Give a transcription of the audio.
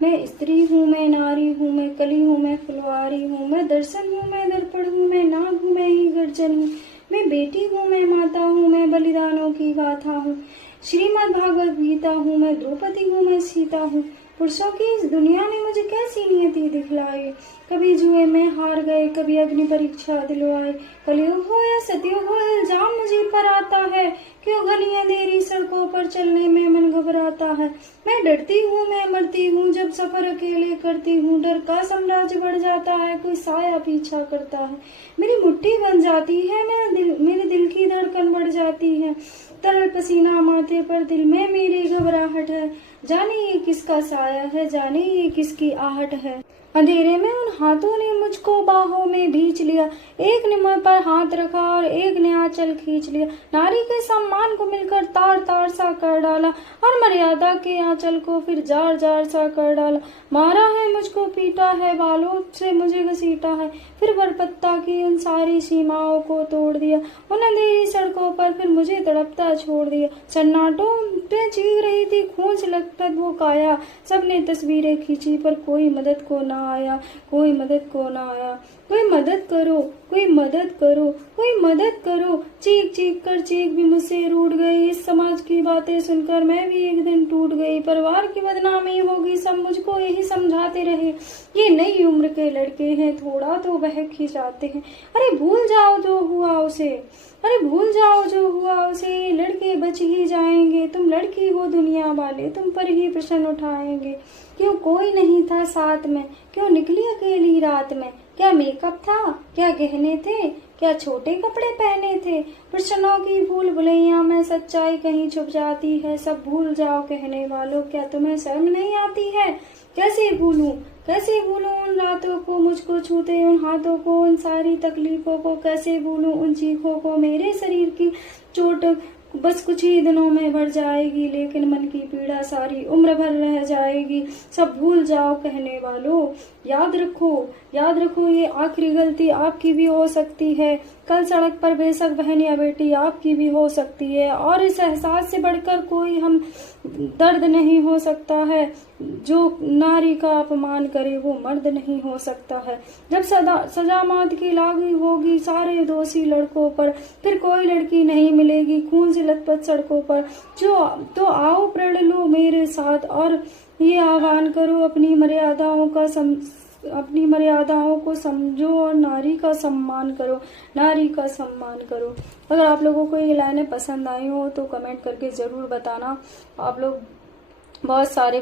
मैं स्त्री हूँ, मैं नारी हूँ, मैं कली हूँ, मैं फुलवारी हूँ, मैं दर्शन हूँ, मैं दर्पण हूँ, मैं नाग हूँ, मैं ही गर्जन हूँ, मैं बेटी हूँ, मैं माता हूँ, मैं बलिदानों की गाथा हूँ, श्रीमद् भागवत गीता हूँ, मैं द्रौपदी हूँ, मैं सीता हूँ। पुरुषों की इस दुनिया ने मुझे कैसी नियति दिखलाई, कभी जुए में हार गए, कभी अग्नि परीक्षा दिलवाए, कलयुग हो या सतयुग हो इल्जाम मुझे पर आता है, क्यों गलियां अंधेरी सड़कों पर चलने में मन घबराता है। मैं डरती हूँ, मैं मरती हूँ, जब सफर अकेले करती हूँ, डर का साम्राज्य बढ़ जाता है, कोई साया पीछा करता है, मेरी मुट्ठी बन जाती है, मेरे दिल की धड़कन बढ़ जाती है, तरल पसीना माथे पर, दिल में मेरी घबराहट है, जाने ये किसका साया है, जाने ये किसकी आहट है। अंधेरे में उन हाथों ने मुझको बाहों में भींच लिया, एक ने मुंह पर हाथ रखा और एक ने आंचल खींच लिया, नारी के सम्मान को मिलकर तार तार सा कर डाला और मर्यादा के आंचल को फिर जार जार सा कर डाला। मारा है मुझको, पीटा है, बालों से मुझे घसीटा है, फिर बरपत्ता की उन सारी सीमाओं को तोड़ दिया, उन अंधेरी सड़कों पर फिर मुझे तड़पता छोड़ दिया। सन्नाटों में चीख रही थी खून से लथपथ वो काया, सबने तस्वीरें खींची पर कोई मदद को ना आया, कोई मदद को ना आया। कोई मदद करो, कोई मदद करो, कोई मदद करो, चीख चीख कर चीख भी मुझसे रूठ गई। इस समाज की बातें सुनकर मैं भी एक दिन टूट गई, परिवार की बदनामी होगी, सब मुझको यही समझाते रहे, ये नई उम्र के लड़के हैं, थोड़ा तो बहक ही जाते हैं। अरे भूल जाओ जो हुआ उसे, अरे भूल जाओ जो हुआ उसे, लड़के बच ही जाएंगे, तुम लड़की हो दुनिया वाले तुम पर ही प्रश्न उठाएंगे। क्यों कोई नहीं था साथ में, क्यों निकली अकेली रात में, क्या मेकअप था, क्या गहने थे, क्या छोटे कपड़े पहने थे, प्रश्नों की भूल भुलैया में सच्चाई कहीं छुप जाती है। सब भूल जाओ कहने वालों, क्या तुम्हें शर्म नहीं आती है। कैसे भूलूं, कैसे भूलूं उन रातों को, मुझको छूते उन हाथों को, उन सारी तकलीफों को, कैसे भूलूं उन चीखों को। मेरे शरीर की चोट बस कुछ ही दिनों में बढ़ जाएगी, लेकिन मन की पीड़ा सारी उम्र भर रह जाएगी। सब भूल जाओ कहने वालों, याद रखो, याद रखो ये आखिरी गलती आपकी भी हो सकती है। कल सड़क पर बेशक बहन या बेटी आपकी भी हो सकती है, और इस एहसास से बढ़कर कोई हम दर्द नहीं हो सकता है। जो नारी का अपमान करे वो मर्द नहीं हो सकता है। जब सजा मौत की लागू होगी सारे दोषी लड़कों पर, फिर कोई लड़की नहीं मिलेगी खून से लथपथ सड़कों पर। जो तो आओ प्रण लो मेरे साथ और ये आह्वान करो, अपनी मर्यादाओं को समझो और नारी का सम्मान करो, नारी का सम्मान करो। अगर आप लोगों को ये लाइनें पसंद आई हो तो कमेंट करके जरूर बताना। आप लोग बहुत सारे